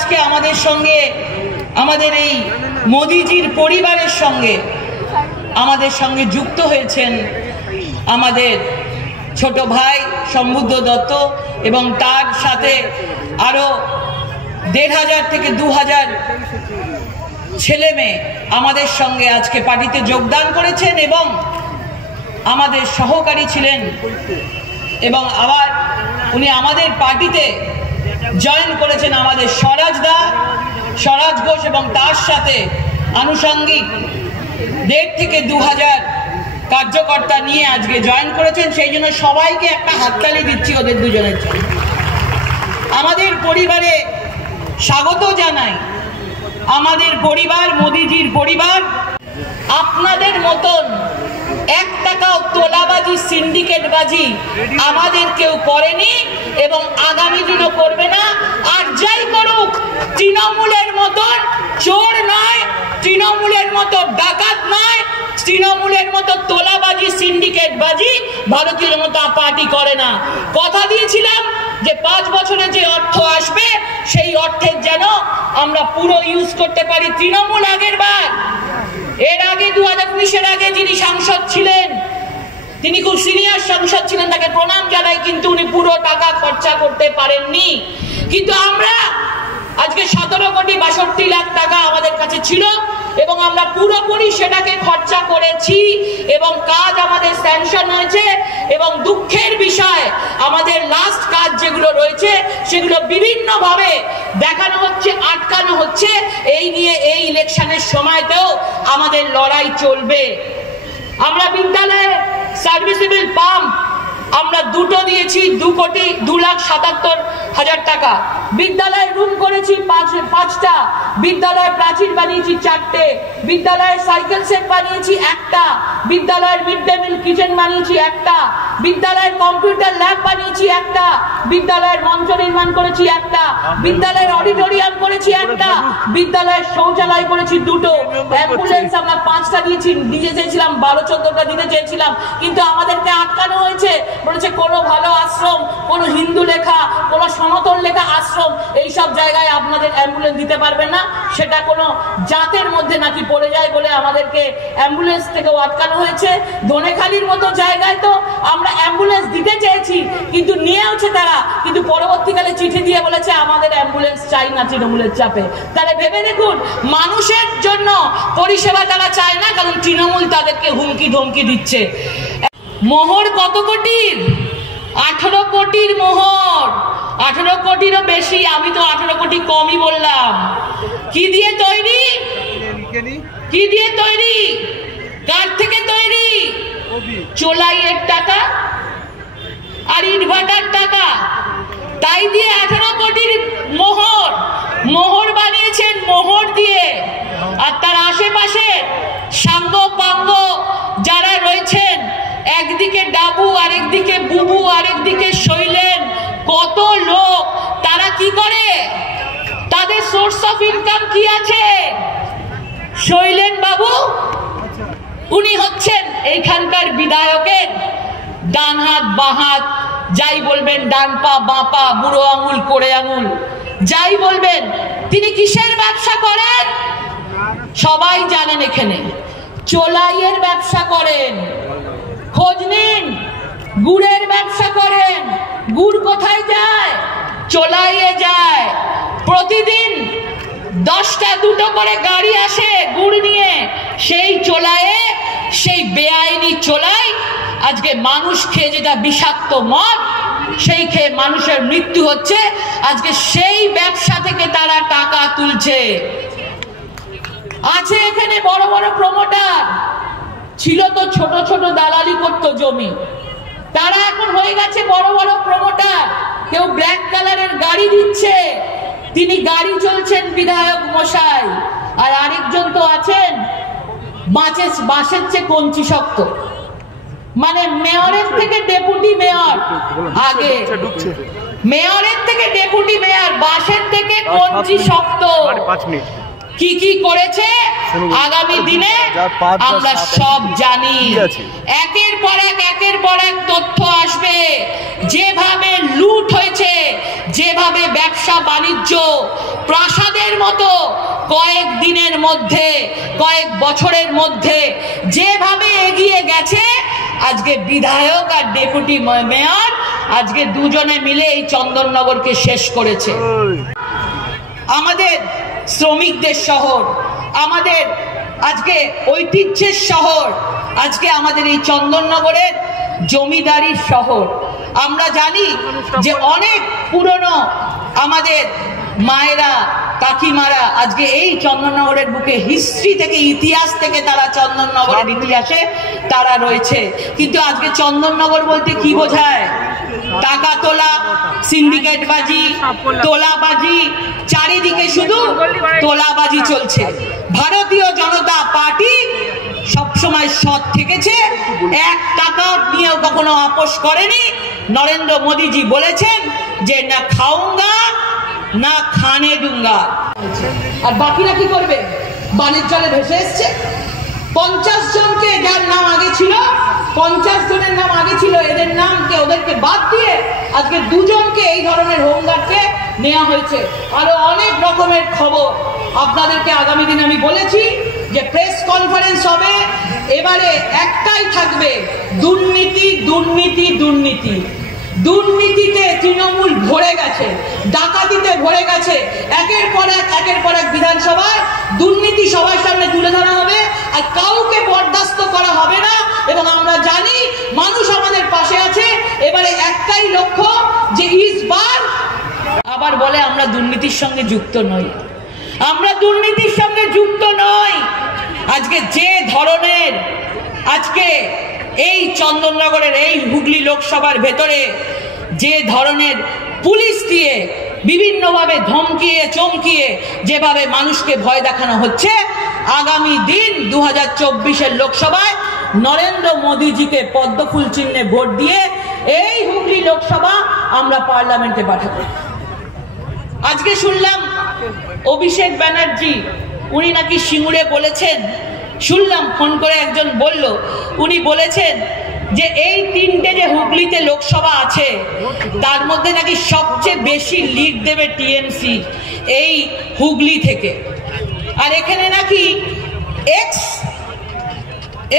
আজকে আমাদের সঙ্গে, আমাদের এই মোদিজির পরিবারের সঙ্গে আমাদের সঙ্গে যুক্ত হয়েছেন আমাদের ছোট ভাই সমবুদ্ধ দত্ত এবং তার সাথে আরো ১,৫০০ থেকে ২,০০০ ছেলে মেয়ে আমাদের সঙ্গে আজকে পার্টিতে যোগদান করেছেন এবং আমাদের সহকারী ছিলেন এবং আবার উনি আমাদের পার্টিতে জয়েন করেছেন আমাদের স্বরাজ ঘোষ এবং তার সাথে আনুষঙ্গিক ১,৫০০ থেকে ২,০০০ কার্যকর্তা নিয়ে আজকে জয়েন করেছেন। সেই জন্য সবাইকে একটা হাততালি দিচ্ছি ওদের দুজনের জন্য। আমাদের পরিবারে স্বাগত জানাই। আমাদের পরিবার মোদিজির পরিবার আপনাদের মতন ১ টাকাও তোলাবাজি সিন্ডিকেটবাজি আমাদের কেউ করেনি এবং আগামী দিনও করবে না। আর যাই করুক তৃণমূলের মতন চোর নয়, তৃণমূলের মতো ডাকাত নয়, তৃণমূলের মতো তোলাবাজি সিন্ডিকেটবাজি ভারতীয় জনতা পার্টি করে না। কথা দিয়েছিলাম যে ৫ বছরে যে অর্থ আসবে সেই অর্থের যেন আমরা পুরো ইউজ করতে পারি। তৃণমূল এর আগে ২০১৯-এর আগে যিনি সাংসদ ছিলেন তিনি খুব সিনিয়র সাংসদ ছিলেন, তাকে প্রণাম জানাই, কিন্তু উনি পুরো টাকা খরচা করতে পারেননি। কিন্তু আমরা আজকে ১৭,৬২,০০,০০০ টাকা আমাদের কাছে ছিল এবং আমরা পুরোপুরি সেটাকে খরচা করেছি এবং কাজ আমাদের স্যাংশন হয়েছে। এবং দুঃখের বিষয় আমাদের লাস্ট কাজ যেগুলো রয়েছে সেগুলো বিভিন্নভাবে দেখানো হচ্ছে, আটকানো হচ্ছে। এই নিয়ে এই ইলেকশনের সময়তেও আমাদের লড়াই চলবে। আমরা বিদ্যালয়ে সার্ভিসেবল পাম্প আমরা দুটো দিয়েছি 2,77,০০০ টাকা। বিদ্যালয়ে রুম করেছি 5টা, বিদ্যালয়ে প্রাচীর বানিয়েছি 4টে, বিদ্যালয়ে সাইকেল সেট বানিয়েছি 1টা, বিদ্যালয়ের মিড ডে মিল কিচেন বানিয়েছি 1টা, বিদ্যালয়ের কম্পিউটার ল্যাব বানিয়েছি 1টা, বিদ্যালয়ের মঞ্চ নির্মাণ করেছি 1টা, বিদ্যালয়ের অডিটোরিয়াম করেছি 1টা, বিদ্যালয়ের শৌচালয় করেছি 2টো, অ্যাম্বুলেন্স আমরা 5টা দিতে চেয়েছিলাম, 12-14টা দিতে চেয়েছিলাম, কিন্তু আমাদেরকে আটকানো হয়েছে। বলেছে কোনো ভালো আশ্রম, কোনো হিন্দু লেখা, কোনো সনাতন লেখা আশ্রম এইসব জায়গায় আপনাদের অ্যাম্বুলেন্স দিতে পারবে না, সেটা কোনো জাতের মধ্যে নাকি পড়ে যায় বলে আমাদেরকে অ্যাম্বুলেন্স থেকেও আটকানো হয়েছে। দোনেখালির মতো জায়গায় তো আমরা অ্যাম্বুলেন্স দিতে চেয়েছি কিন্তু নিয়েওছে তারা, কিন্তু পরবর্তীকালে চিঠি দিয়ে বলেছে আমাদের অ্যাম্বুলেন্স চাই না তৃণমূলের চাপে। তাহলে ভেবে দেখুন, মানুষের জন্য পরিষেবা তারা চায় না, কারণ তৃণমূল তাদেরকে হুমকি ধমকি দিচ্ছে। মোহর কত কোটির? 18 কোটির মোহর, 18 কোটিরও বেশি। আমি তো 18 কোটি কমই বললাম। কি দিয়ে তৈরি? কি দিয়ে তৈরি? কার থেকে তৈরি? চোলাইয়ের টাকা আর ইনভার্টার টাকা, তাই দিয়ে 18 কোটির মোহর বানিয়েছেন মোহর দিয়ে। আর তার আশেপাশে সাঙ্গ পাঙ্গ যারা রয়েছেন, একদিকে ডাবু, আরেকদিকে বুবু, আরেকদিকে শৈলেন, কত লোক, তারা কি করে? তাদের সোর্স অফ ইনকাম কি আছে? শৈলেন বাবু উনি হচ্ছেন এইখানকার বিধায়কের ডান হাত বাঁ হাত, যাই বলবেন, ডান পা বাঁ পা, বুড়ো আঙুল কোড়ে আঙুল, যাই বলবেন। তিনি কিসের ব্যবসা করেন? সবাই জানেন এখানে, চোলাইয়ের ব্যবসা করেন। খোঁজ নিন, গুড়ের ব্যবসা করেন। গুড় কোথায় যায়? চোলাইয়ে যায়। প্রতিদিন 10টা 2টো করে গাড়ি আসে গুড় নিয়ে, সেই চোলায়ে, সেই বেআইনি চোলাই আজকে মানুষ খেয়ে, যেটা বিষাক্ত মদ, সেই খেয়ে মানুষের মৃত্যু হচ্ছে। আজকে সেই ব্যবসা থেকে তারা টাকা তুলছে। আছে এখানে বড় বড় প্রমোটার, ছিল তো ছোট ছোট দালালি করতো জমি, তারা এখন হয়ে গেছে বড় বড় প্রমোটার। কেউ ব্ল্যাক কালারের গাড়ি দিচ্ছে, তিনি গাড়ি চলছেন বিধায়ক মশাই। আর আরেকজন তো আছেন বাঁশের চেয়ে কঞ্চি শক্ত, মানে মেয়রের থেকে ডেপুটি মেয়র, আগে মেয়রের থেকে ডেপুটি মেয়র, বাঁশের থেকে কঞ্চি শক্ত। কি কি করেছে আগামী দিনে আমরা সব জানি। একের পর এক তথ্য আসবে। যেভাবে লুট হয়েছে, যেভাবে ব্যবসা বাণিজ্য প্রাসাদের মতো কয়েক দিনের মধ্যে, কয়েক বছরের মধ্যে যেভাবে এগিয়ে গেছে, আজকে বিধায়ক আর ডেপুটি মেয়র আজকে দুজনে মিলে এই চন্দননগরকে শেষ করেছে। আমাদের শ্রমিকদের শহর, আমাদের আজকে ঐতিহ্যের শহর, আজকে আমাদের এই চন্দননগরের জমিদারির শহর। আমরা জানি যে অনেক পুরনো আমাদের মায়েরা, কাকিমারা আজকে এই চন্দননগরের বুকে হিস্ট্রি থেকে, ইতিহাস থেকে তারা চন্দননগরের ইতিহাসে তারা রয়েছে। কিন্তু আজকে চন্দননগর বলতে কি বোঝায়? টাকা তোলা, সিন্ডিকেটবাজি, তোলাবাজি, চারিদিকে শুধু তোলাবাজি চলছে। ভারতীয় জনতা পার্টি সবসময় সৎ থেকেছে, 1 টাকা নিয়েও কখনো আপোষ করেনি। নরেন্দ্র মোদীজি বলেছেন যে না খাউঙ্গা না খানে দুঙ্গা। আর বাকিরা কি করবে? বানের জলে ভেসে এসছে। 50 জনকে, যার নাম আগে ছিল, 50 জনের নাম আগে ছিল, এদের নামকে ওদেরকে বাদ দিয়ে আজকে 2 জনকে এই ধরনের হোমগার্ডকে নেওয়া হয়েছে। আরো অনেক রকমের খবর আপনাদেরকে আগামী দিন আমি বলেছি যে প্রেস কনফারেন্স হবে। এবারে একটাই থাকবে, দুর্নীতি, দুর্নীতি, দুর্নীতি। দুর্নীতিতে তৃণমূল ভরে গেছে, ডাকাতিতে ভরে গেছে। একের পর এক বিধানসভায় দুর্নীতি সবার সামনে তুলে ধরা হবে, আর কাউকে বরদাস্ত করা হবে না। এবং আমরা জানি মানুষ আমাদের পাশে আছে। এবারে একটাই লক্ষ্য যে ইসবার আবার বলে আমরা দুর্নীতির সঙ্গে যুক্ত নই, আমরা দুর্নীতির সঙ্গে যুক্ত নই। আজকে যে ধরনের আজকে এই চন্দননগরের এই হুগলি লোকসভার ভেতরে যে ধরনের পুলিশ দিয়ে বিভিন্নভাবে ধমকিয়ে চমকিয়ে যেভাবে মানুষকে ভয় দেখানো হচ্ছে, আগামী দিন 2024-এর লোকসভায় নরেন্দ্র মোদীজিকে পদ্মফুল চিহ্নে ভোট দিয়ে এই হুগলি লোকসভা আমরা পার্লামেন্টে পাঠাবো। আজকে শুনলাম অভিষেক ব্যানার্জি উনি নাকি সিঙ্গুরে বলেছেন, শুনলাম ফোন করে একজন বলল, উনি বলেছেন যে এই 3টে যে হুগলিতে লোকসভা আছে তার মধ্যে নাকি সবচেয়ে বেশি লিড দেবে টিএমসি এই হুগলি থেকে। আর এখানে নাকি এক্স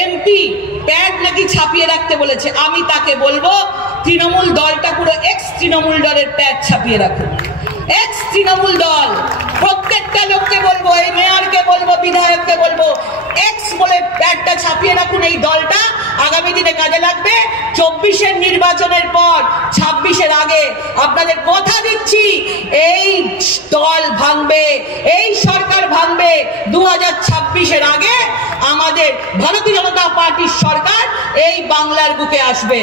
এমপি প্যাড নাকি ছাপিয়ে রাখতে বলেছে। আমি তাকে বলবো তৃণমূল দলটা পুরো এক্স তৃণমূল দলের প্যাড ছাপিয়ে রাখুন। এক্স তৃণমূল দল প্রত্যেকটা লোককে বলবো, এই মেয়রকে বলবো, বিধায়ককে বলবো, এক্স বলে প্যাডটা ছাপিয়ে রাখুন। এই দলটা আগামী দিনে কাজে লাগবে। 24-এর নির্বাচনের পর 26-এর আগে আপনাদের কথা দিচ্ছি, এই দল ভাঙবে, এই সরকার ভাঙবে। 2026-এর আগে আমাদের ভারতীয় জনতা পার্টির সরকার এই বাংলার বুকে আসবে।